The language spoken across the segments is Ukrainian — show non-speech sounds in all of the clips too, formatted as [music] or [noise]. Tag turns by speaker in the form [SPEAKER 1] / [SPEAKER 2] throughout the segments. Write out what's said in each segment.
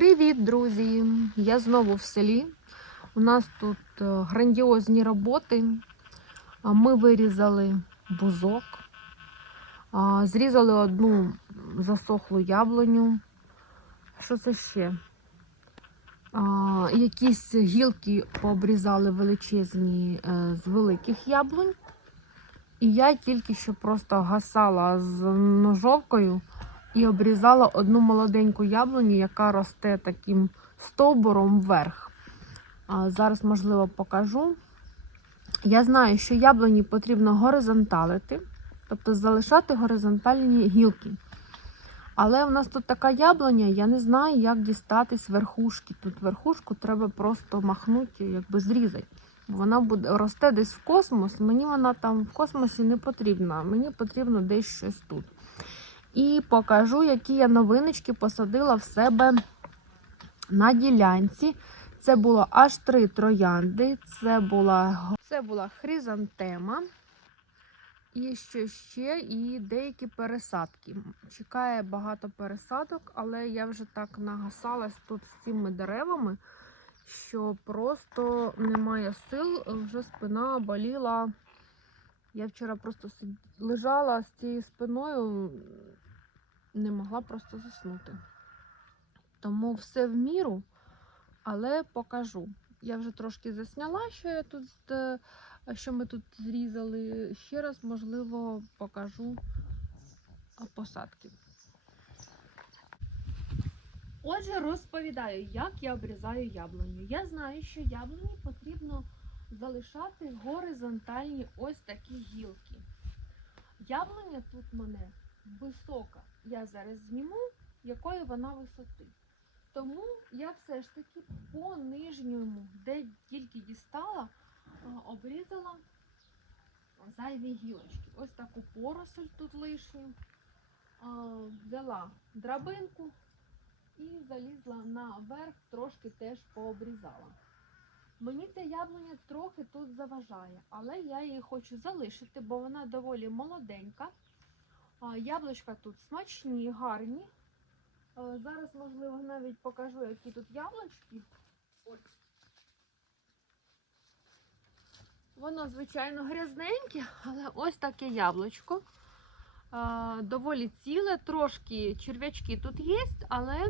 [SPEAKER 1] Привіт, друзі! Я знову в селі. У нас тут е, грандіозні роботи. Ми вирізали бузок, зрізали одну засохлу яблуню. Що це ще? Якісь гілки пообрізали величезні е, з великих яблунь. І я тільки що просто гасала з ножовкою і обрізала одну молоденьку яблуню, яка росте таким стовбуром вверх. А зараз, можливо, покажу. Я знаю, що яблуні потрібно горизонталити, тобто залишати горизонтальні гілки. Але у нас тут така яблуня, я не знаю, як дістатись верхушки. Тут верхушку треба просто махнути, якби зрізати. Вона буде росте десь в космос. Мені вона там в космосі не потрібна. Мені потрібно десь щось тут. І покажу, які я новиночки посадила в себе на ділянці. Це було аж три троянди. Це була, це була хризантема. І що ще, і деякі пересадки. Чекає багато пересадок, але я вже так нагасалась тут з цими деревами, що просто немає сил, вже спина боліла. Я вчора просто лежала з цією спиною, не могла просто заснути. Тому все в міру, але покажу. Я вже трошки засняла, що я тут, е, що ми тут зрізали. Ще раз, можливо, покажу посадки. Отже, розповідаю, як я обрізаю яблуню. Я знаю, що яблуні потрібно залишати горизонтальні ось такі гілки. Яблуня тут мене висока. Я зараз зніму, якої вона висоти. Тому я все ж таки по нижньому, де тільки дістала, обрізала зайві гілочки. Ось таку поросль тут лишню. А, Взяла драбинку і залізла наверх, трошки теж пообрізала. Мені ця яблуня трохи тут заважає, але я її хочу залишити, бо вона доволі молоденька. Яблучка тут смачні, гарні. Е, Зараз, можливо, навіть покажу, які тут яблучки. Воно, звичайно, грязненьке, але ось таке яблучко. Е, Доволі ціле, трошки черв'ячки тут є, але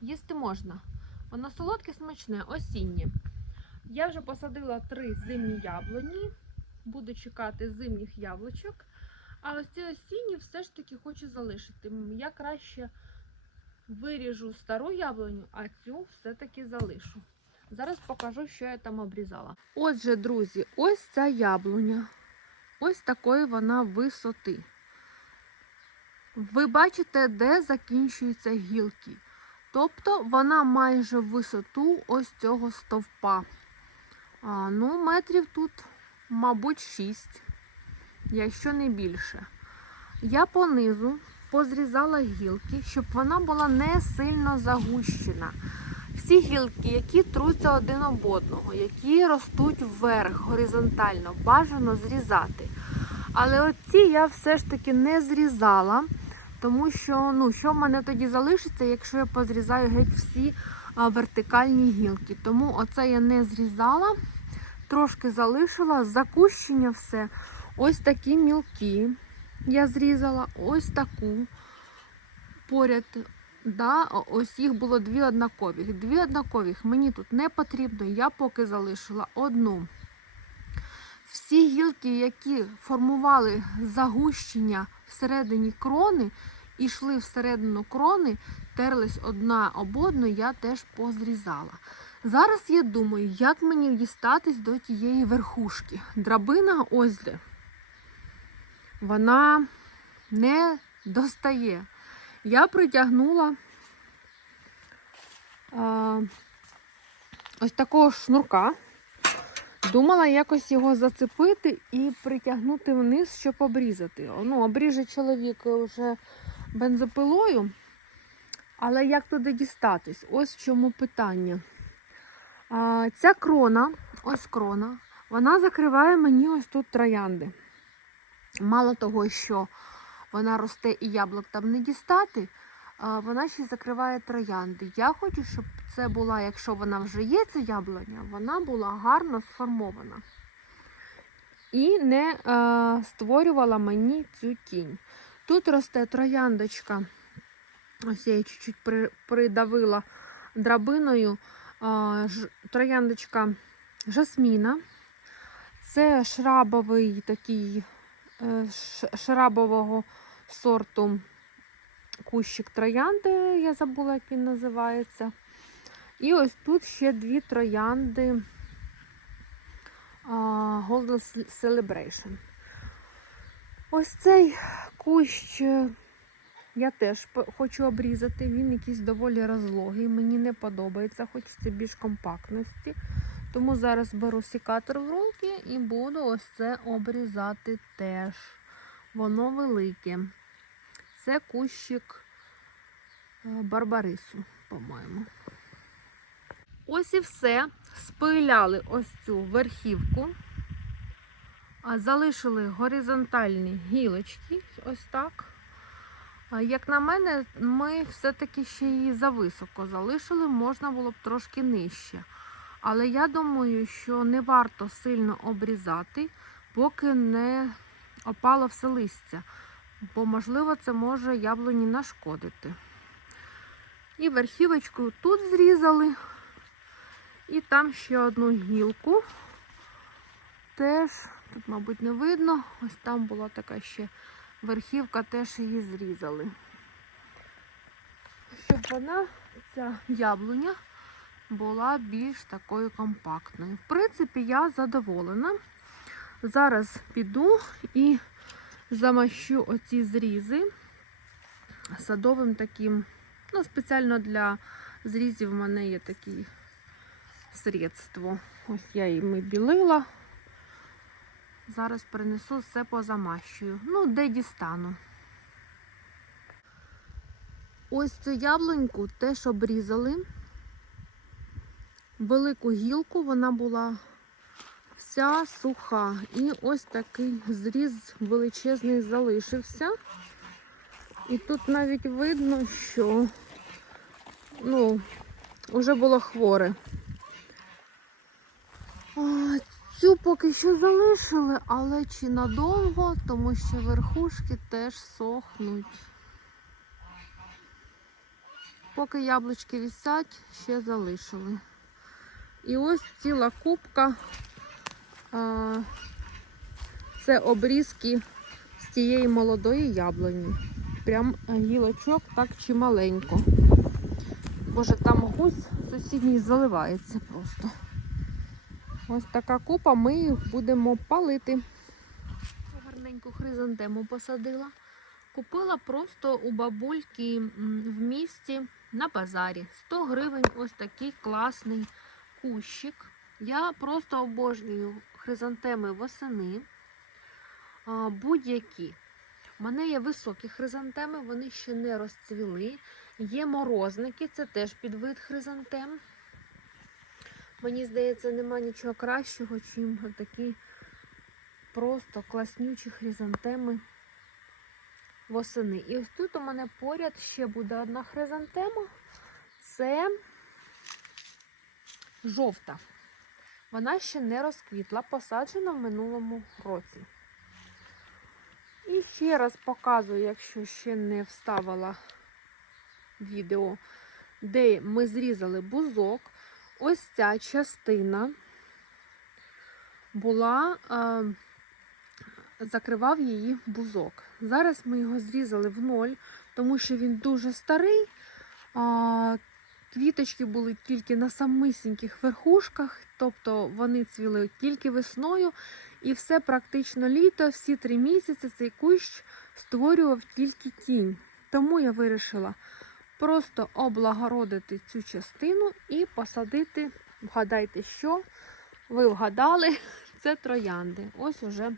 [SPEAKER 1] їсти можна. Воно солодке, смачне, осіннє. Я вже посадила три зимні яблуні. Буду чекати зимніх яблучок. А ось ці осінні все ж таки хочу залишити. Я краще виріжу стару яблуню, а цю все-таки залишу. Зараз покажу, що я там обрізала. Отже, друзі, ось ця яблуня. Ось такої вона висоти. Ви бачите, де закінчуються гілки. Тобто вона майже висоту ось цього стовпа. А, ну, метрів тут, мабуть, 6, якщо не більше. Я понизу позрізала гілки, щоб вона була не сильно загущена. Всі гілки, які труться один об одного, які ростуть вверх горизонтально, бажано зрізати. Але оці я все ж таки не зрізала, тому що ну, що в мене тоді залишиться, якщо я позрізаю геть всі вертикальні гілки. Тому оце я не зрізала, трошки залишила, закущення все. Ось такі мілкі я зрізала, ось таку поряд. Да, ось їх було дві однакових. Дві однакових мені тут не потрібно, я поки залишила одну. Всі гілки, які формували загущення всередині крони, і йшли всередину крони, терлись одна об одну, я теж позрізала. Зараз я думаю, як мені дістатись до тієї верхушки. Драбина ось де. Вона не достає. Я притягнула а, ось такого шнурка. Думала якось його зацепити і притягнути вниз, щоб обрізати. Ну, обріже чоловік вже бензопилою. Але як туди дістатись? Ось в чому питання. А, ця крона, ось крона, вона закриває мені ось тут троянди. Мало того, що вона росте і яблук там не дістати, вона ще закриває троянди. Я хочу, щоб це була, якщо вона вже є, ця яблуня, вона була гарно сформована. І не е, створювала мені цю тінь. Тут росте трояндочка. Ось я її чуть-чуть при- придавила драбиною. А, ж, трояндочка жасміна. Це шрабовий такий е, шрабового сорту кущик троянди, я забула, як він називається. І ось тут ще дві троянди Golden Celebration. Ось цей кущ е, я теж хочу обрізати. Він якийсь доволі розлогий. Мені не подобається, хочеться більш компактності. Тому зараз беру секатор в руки і буду ось це обрізати теж. Воно велике. Це кущик е, барбарису, по-моєму. Ось і все. Спиляли ось цю верхівку. Залишили горизонтальні гілочки, ось так. Як на мене, ми все-таки ще її зависоко залишили, можна було б трошки нижче. Але я думаю, що не варто сильно обрізати, поки не опало все листя, бо, можливо, це може яблуні нашкодити. І верхівочку тут зрізали, і там ще одну гілку. Теж, тут, мабуть, не видно, ось там була така ще верхівка, теж її зрізали. Щоб вона, ця яблуня, була більш такою компактною. В принципі, я задоволена. Зараз піду і замащу оці зрізи садовим таким, ну, спеціально для зрізів в мене є такі средство. Ось я їми білила. Зараз принесу все позамащую. Ну, де дістану. Ось цю яблуньку теж обрізали. Велику гілку вона була вся суха. І ось такий зріз величезний залишився. І тут навіть видно, що ну, вже було хворе. А, Цю поки що залишили, але чи надовго, тому що верхушки теж сохнуть. Поки яблучки вісять, ще залишили. І ось ціла кубка. Це обрізки з тієї молодої яблуні. Прям гілочок так чималенько. Боже, там гусь сусідній заливається просто. Ось така купа, ми їх будемо палити. Гарненьку хризантему посадила. Купила просто у бабульки в місті на базарі. 100 гривень ось такий класний кущик. Я просто обожнюю хризантеми восени. Будь-які. У мене є високі хризантеми, вони ще не розцвіли. Є морозники, це теж підвид хризантем. Мені здається, нема нічого кращого, чим такі просто класнючі хризантеми восени. І ось тут у мене поряд ще буде одна хризантема. Це жовта. Вона ще не розквітла, посаджена в минулому році. І ще раз показую, якщо ще не вставила відео, де ми зрізали бузок. Ось ця частина була, е, закривав її бузок. Зараз ми його зрізали в ноль, тому що він дуже старий. Квіточки були тільки на самисіньких верхушках, тобто вони цвіли тільки весною. І все практично літо, всі три місяці цей кущ створював тільки тінь. Тому я вирішила просто облагородити цю частину і посадити, вгадайте, що ви вгадали, [laughs] це троянди. Ось уже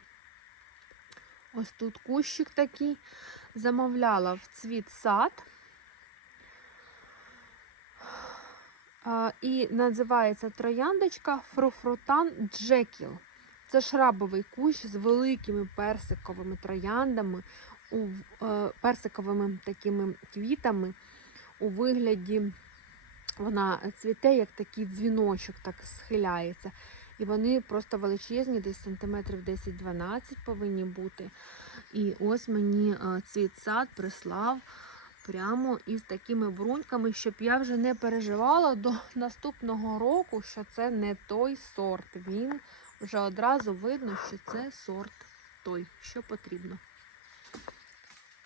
[SPEAKER 1] ось тут кущик такий. Замовляла в цвіт сад. І називається трояндочка Фруфрутан Джекіл. Це шрабовий кущ з великими персиковими трояндами, у, е, персиковими такими квітами. у вигляді вона цвіте, як такий дзвіночок, так схиляється. І вони просто величезні, десь сантиметрів 10-12 повинні бути. І ось мені е, цвіт сад прислав прямо із такими бруньками, щоб я вже не переживала до наступного року, що це не той сорт. Він вже одразу видно, що це сорт той, що потрібно.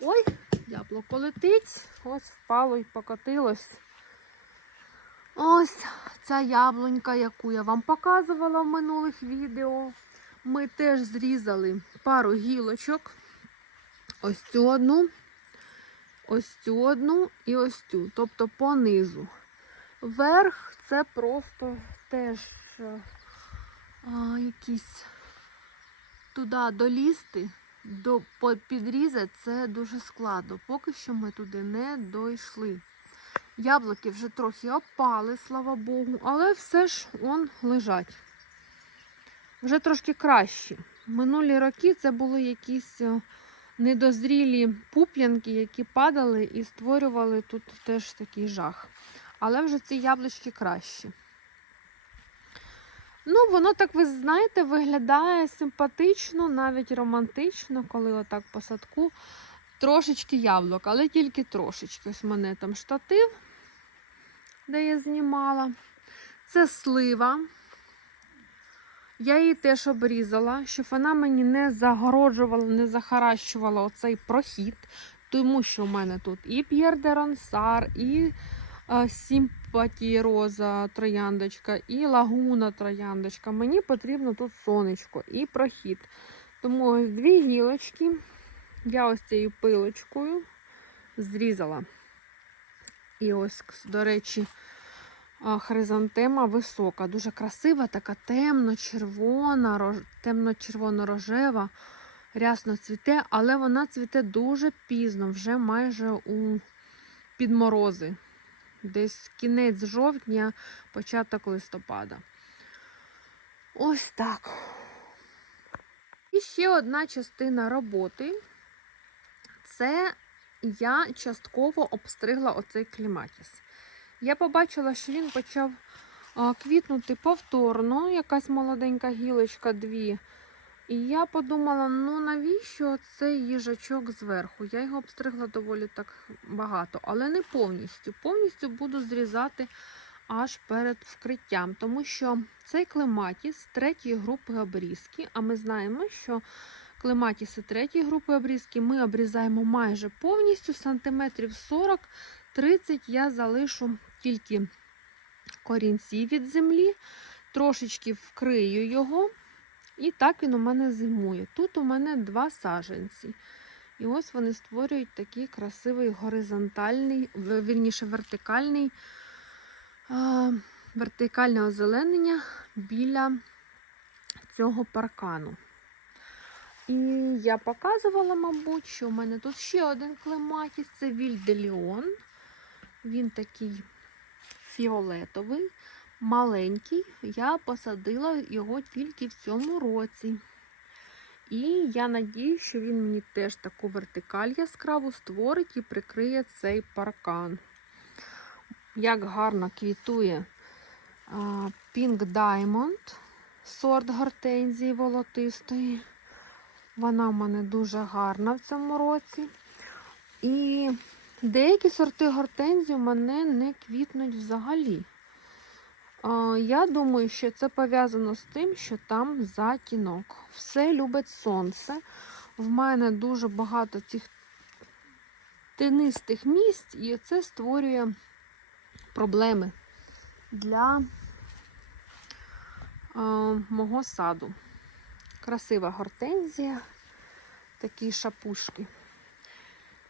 [SPEAKER 1] Ой, яблуко летить, ось впало і покотилось. Ось ця яблунька, яку я вам показувала в минулих відео. Ми теж зрізали пару гілочок. Ось цю одну, ось цю одну і ось цю, тобто по низу. Верх це просто теж е, а, якісь туди долізти, до, підрізати це дуже складно. Поки що ми туди не дійшли. Яблуки вже трохи опали, слава Богу, але все ж он лежать. Вже трошки кращі. Минулі роки це були якісь е, недозрілі пуп'янки, які падали і створювали тут теж такий жах. Але вже ці яблучки кращі. Ну, воно так, ви знаєте, виглядає симпатично, навіть романтично, коли отак по садку трошечки яблук, але тільки трошечки. Ось мене там штатив, де я знімала. Це слива. Я її теж обрізала, щоб вона мені не загороджувала, не захаращувала оцей прохід, тому що в мене тут і П'єр де Ронсар, і е, Сімпатії Роза трояндочка, і лагуна трояндочка. Мені потрібно тут сонечко і прохід. Тому ось дві гілочки я ось цією пилочкою зрізала. І ось, до речі, хризантема висока, дуже красива, така темно-червона, рож- темно-червоно-рожева, рясно цвіте, але вона цвіте дуже пізно, вже майже у підморози. Десь кінець жовтня, початок листопада. Ось так. І ще одна частина роботи. Це я частково обстригла оцей кліматіс. Я побачила, що він почав квітнути повторно, якась молоденька гілочка дві. І я подумала, ну навіщо цей їжачок зверху? Я його обстригла доволі так багато, але не повністю. Повністю буду зрізати аж перед вкриттям, тому що цей клематіс третьої групи обрізки, а ми знаємо, що клематіси третьої групи обрізки ми обрізаємо майже повністю, сантиметрів 40-30 я залишу тільки корінці від землі, трошечки вкрию його. І так він у мене зимує. Тут у мене два саженці. І ось вони створюють такий красивий горизонтальний, вірніше вертикальний, а, вертикальне озеленення біля цього паркану. І я показувала, мабуть, що у мене тут ще один клематіс, це Вільделіон. Він такий фіолетовий, маленький. Я посадила його тільки в цьому році. І я надію, що він мені теж таку вертикаль яскраву створить і прикриє цей паркан. Як гарно квітує Pink Diamond, сорт гортензії волотистої. Вона в мене дуже гарна в цьому році. І деякі сорти гортензії у мене не квітнуть взагалі. Я думаю, що це пов'язано з тим, що там затінок. Все любить сонце. В мене дуже багато цих тинистих місць, і це створює проблеми для мого саду. Красива гортензія, такі шапушки.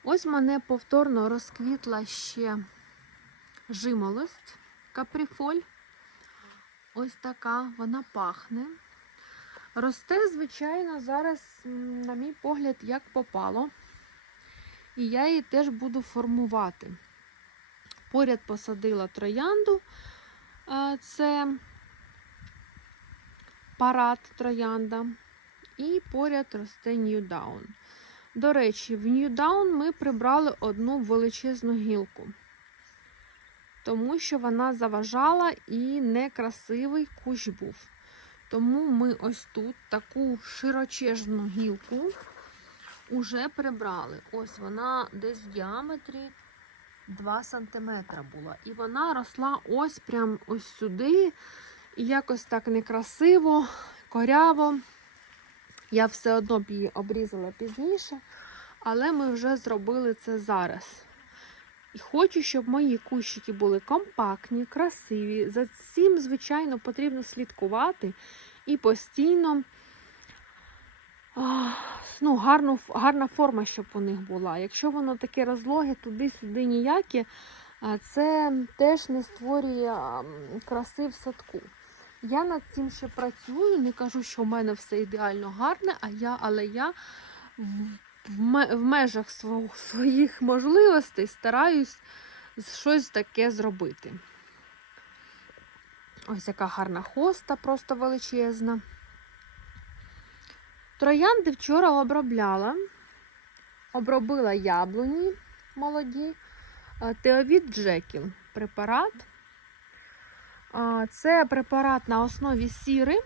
[SPEAKER 1] Ось мене повторно розквітла ще жимолость каприфоль. Ось така, вона пахне. Росте, звичайно, зараз, на мій погляд, як попало. І я її теж буду формувати. Поряд посадила троянду. Це парад троянда. І поряд росте Ньюдаун. До речі, в Ньюдаун ми прибрали одну величезну гілку. тому що вона заважала і некрасивий кущ був. Тому ми ось тут таку широчезну гілку уже прибрали. Ось вона десь в діаметрі 2 см була. І вона росла ось прям ось сюди. І якось так некрасиво, коряво. Я все одно б її обрізала пізніше, але ми вже зробили це зараз. І хочу, щоб мої кущики були компактні, красиві. За цим, звичайно, потрібно слідкувати і постійно ну, гарну, гарна форма, щоб у них була. Якщо воно таке розлоге, туди-сюди ніяке, це теж не створює краси в садку. Я над цим ще працюю, не кажу, що в мене все ідеально гарне, а я, але я в, межах своїх можливостей стараюсь щось таке зробити. Ось яка гарна хоста, просто величезна. Троянди вчора обробляла. Обробила яблуні молоді. Е, Теовід Джекіл препарат. Це препарат на основі сіри.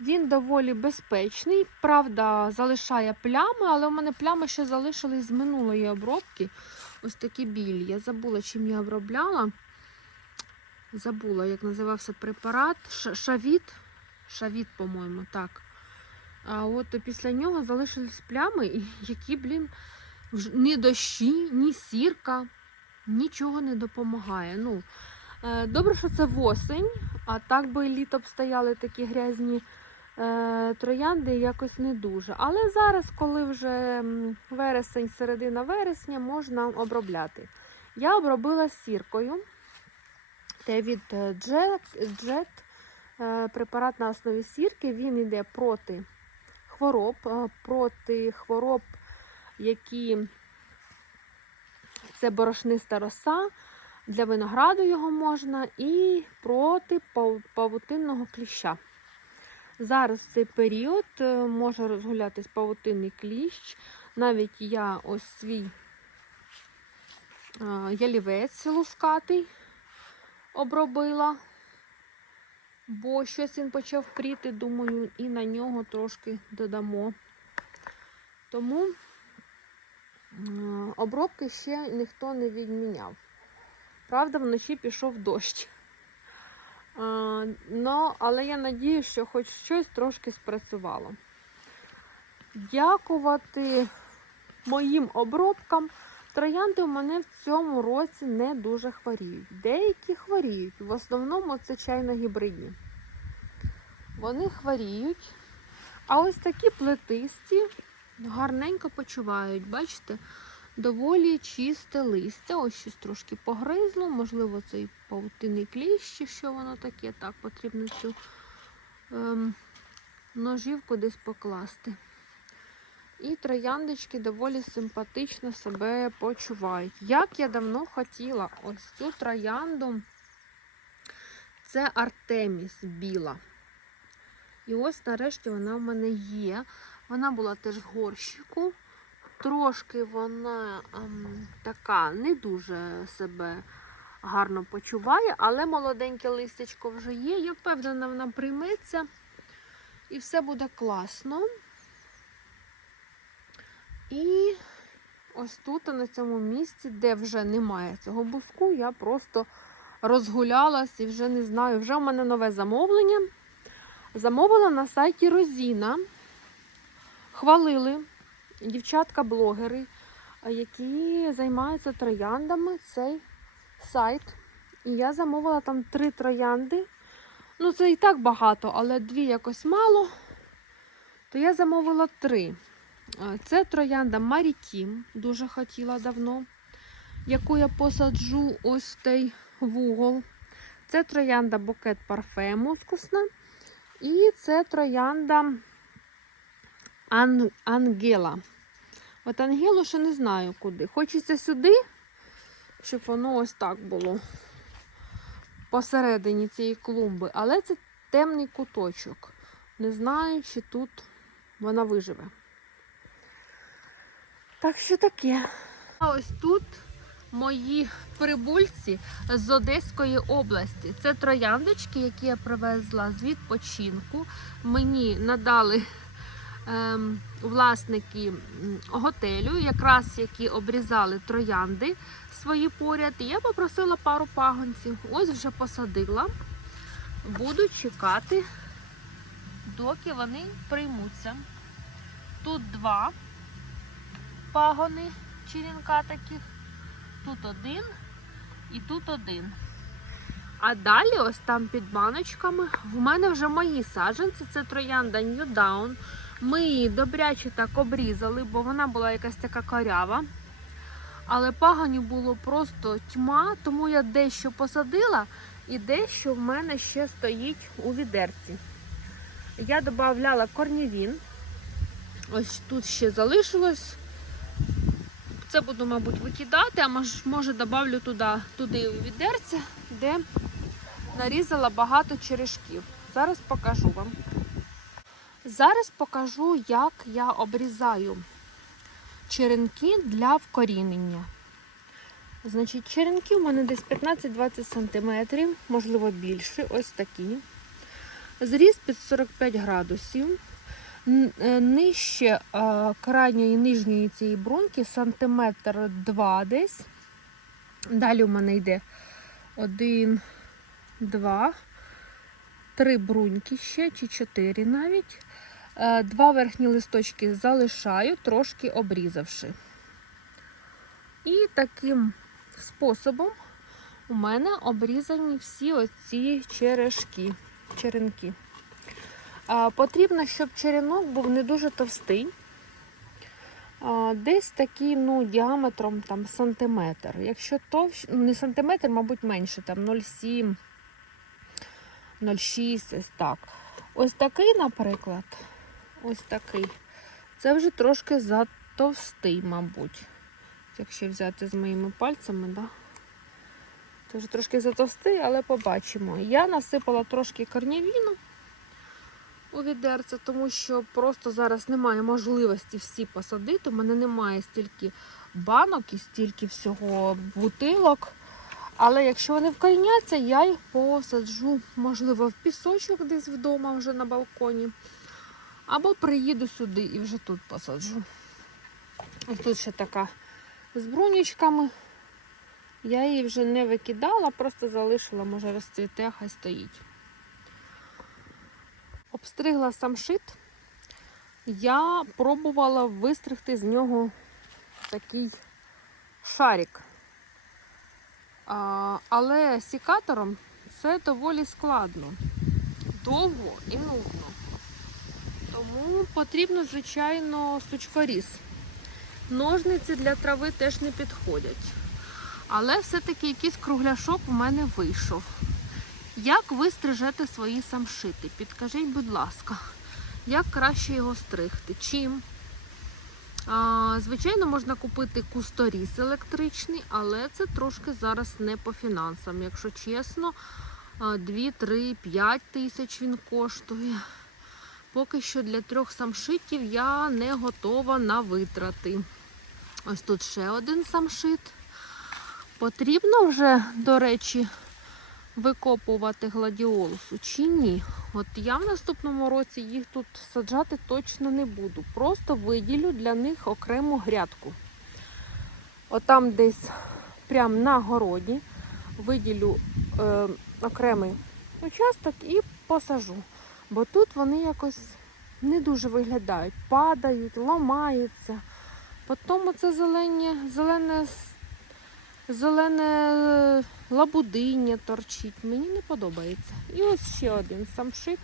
[SPEAKER 1] Він доволі безпечний. Правда, залишає плями, але у мене плями ще залишились з минулої обробки. Ось такі білі. Я забула, чим я обробляла. Забула, як називався препарат. Шавіт. Шавіт, по-моєму, так. А от після нього залишились плями, які, блін, ні дощі, ні сірка, нічого не допомагає. Ну, добре, що це восень, а так би літо б стояли такі грязні е, троянди, якось не дуже. Але зараз, коли вже вересень, середина вересня, можна обробляти. Я обробила сіркою. Це від е, Джет е, препарат на основі сірки. Він йде проти хвороб, е, проти хвороб, які це борошниста роса, для винограду його можна, і проти павутинного кліща. Зараз в цей період е, може розгулятись павутинний кліщ. Навіть я ось свій е, ялівець лускатий обробила, бо щось він почав пріти, думаю, і на нього трошки додамо. Тому е, обробки ще ніхто не відміняв. Правда, вночі пішов дощ. Но, але я надію, що хоч щось трошки спрацювало. Дякувати моїм обробкам. Троянди у мене в цьому році не дуже хворіють. Деякі хворіють. В основному це чайно-гібридні. Вони хворіють. А ось такі плетисті гарненько почувають. Бачите? Доволі чисте листя. Ось щось трошки погризло, можливо, цей павутинний кліщ, чи що воно таке. Так, потрібно цю ем, ножівку десь покласти. І трояндочки доволі симпатично себе почувають. Як я давно хотіла ось цю троянду, це Артеміс біла. І ось нарешті вона в мене є. Вона була теж в горщику. Трошки вона ем, така не дуже себе гарно почуває, але молоденьке листячко вже є. Я впевнена, вона прийметься і все буде класно. І ось тут, на цьому місці, де вже немає цього буску, я просто розгулялась і вже не знаю. Вже в мене нове замовлення. Замовила на сайті Розіна. Хвалили дівчатка-блогери, які займаються трояндами, цей сайт. І я замовила там три троянди. Ну, це і так багато, але дві якось мало. То я замовила три. Це троянда Марітім, дуже хотіла давно, яку я посаджу ось в той вугол. Це троянда букет парфе мускусна. І це троянда Ан... Ангела. От Ангелу ще не знаю куди. Хочеться сюди, щоб воно ось так було посередині цієї клумби. Але це темний куточок. Не знаю, чи тут вона виживе. Так що таке. А ось тут мої прибульці з Одеської області. Це трояндочки, які я привезла з відпочинку. Мені надали власники готелю, якраз які обрізали троянди свої поряд. І я попросила пару пагонців. Ось вже посадила. Буду чекати, доки вони приймуться. Тут два пагони черенка таких. Тут один і тут один. А далі, ось там під баночками, в мене вже мої саджанці. Це троянда New Down. Ми її добряче так обрізали, бо вона була якась така корява. Але паганів було просто тьма, тому я дещо посадила і дещо в мене ще стоїть у відерці. Я додавала корнівін. Ось тут ще залишилось. Це буду, мабуть, викидати, а може додавлю туди, туди у відерце, де нарізала багато черешків. Зараз покажу вам. Зараз покажу, як я обрізаю черенки для вкорінення. Значить, черенки у мене десь 15-20 см, можливо більше, ось такі. Зріз під 45 градусів. Е, Нижче е, крайньої нижньої цієї бруньки сантиметр два десь. Далі у мене йде один, два, три бруньки ще, чи чотири навіть. Е, Два верхні листочки залишаю, трошки обрізавши. І таким способом у мене обрізані всі оці черешки, черенки. Потрібно, щоб черенок був не дуже товстий. Десь такий ну, діаметром там, сантиметр. Якщо товщ... ну, не сантиметр, мабуть, менше, там 0,7, 0,6, ось так. Ось такий, наприклад, ось такий. Це вже трошки затовстий, мабуть. Якщо взяти з моїми пальцями, да? Це вже трошки затовстий, але побачимо. Я насипала трошки корнівіну у відерце, тому що просто зараз немає можливості всі посадити. У мене немає стільки банок і стільки всього бутилок. Але якщо вони вкоріняться, я їх посаджу, можливо, в пісочок десь вдома вже на балконі. Або приїду сюди і вже тут посаджу. Ось тут ще така з брунічками. Я її вже не викидала, просто залишила, може розцвіте, хай стоїть. Обстригла самшит. Я пробувала вистригти з нього такий шарик. Але сікатором це доволі складно, довго і нудно. Тому потрібно, звичайно, сучкоріз. Ножниці для трави теж не підходять. Але все-таки якийсь кругляшок у мене вийшов. Як ви стрижете свої самшити? Підкажіть, будь ласка, як краще його стригти? Чим? Звичайно, можна купити кусторіз електричний, але це трошки зараз не по фінансам. Якщо чесно, 2, 3, 5 тисяч він коштує. Поки що для трьох самшитів я не готова на витрати. Ось тут ще один самшит. Потрібно вже, до речі, викопувати гладіолусу чи ні? От я в наступному році їх тут саджати точно не буду. Просто виділю для них окрему грядку. Отам десь прямо на городі виділю е, окремий участок і посажу. Бо тут вони якось не дуже виглядають, падають, ламаються. Потім зелені, зелене, с- зелене лабудиння торчить. Мені не подобається. І ось ще один самшит.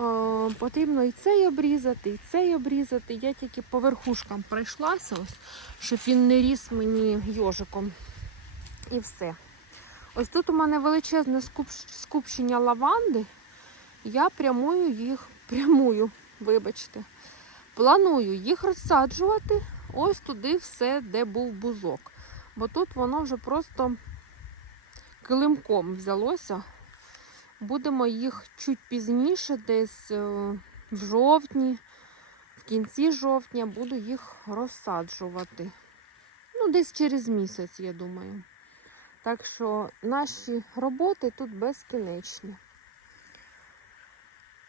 [SPEAKER 1] Е, потрібно і цей обрізати, і цей обрізати. Я тільки по верхушкам пройшлася, ось, щоб він не ріс мені йожиком. І все. Ось тут у мене величезне скуп- скупчення лаванди. Я прямую їх, [laughs] прямую, вибачте. Планую їх розсаджувати ось туди все, де був бузок. Бо тут воно вже просто килимком взялося. Будемо їх чуть пізніше, десь е, в жовтні, в кінці жовтня буду їх розсаджувати. Ну, Ну, десь через місяць, я думаю. Так що наші роботи тут безкінечні.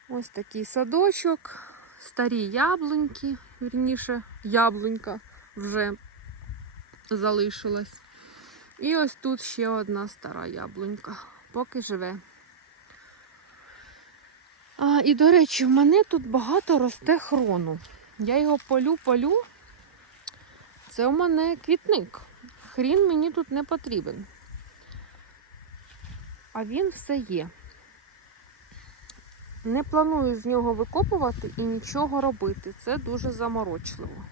[SPEAKER 1] Ось такий садочок, старі яблуньки, вірніше, яблунька вже залишилась. І ось тут ще одна стара яблунька, поки живе. А, і, до речі, в мене тут багато росте хрону. Я його полю-полю. Це у мене квітник. Хрін мені тут не потрібен. А він все є. Не планую з нього викопувати і нічого робити. Це дуже заморочливо.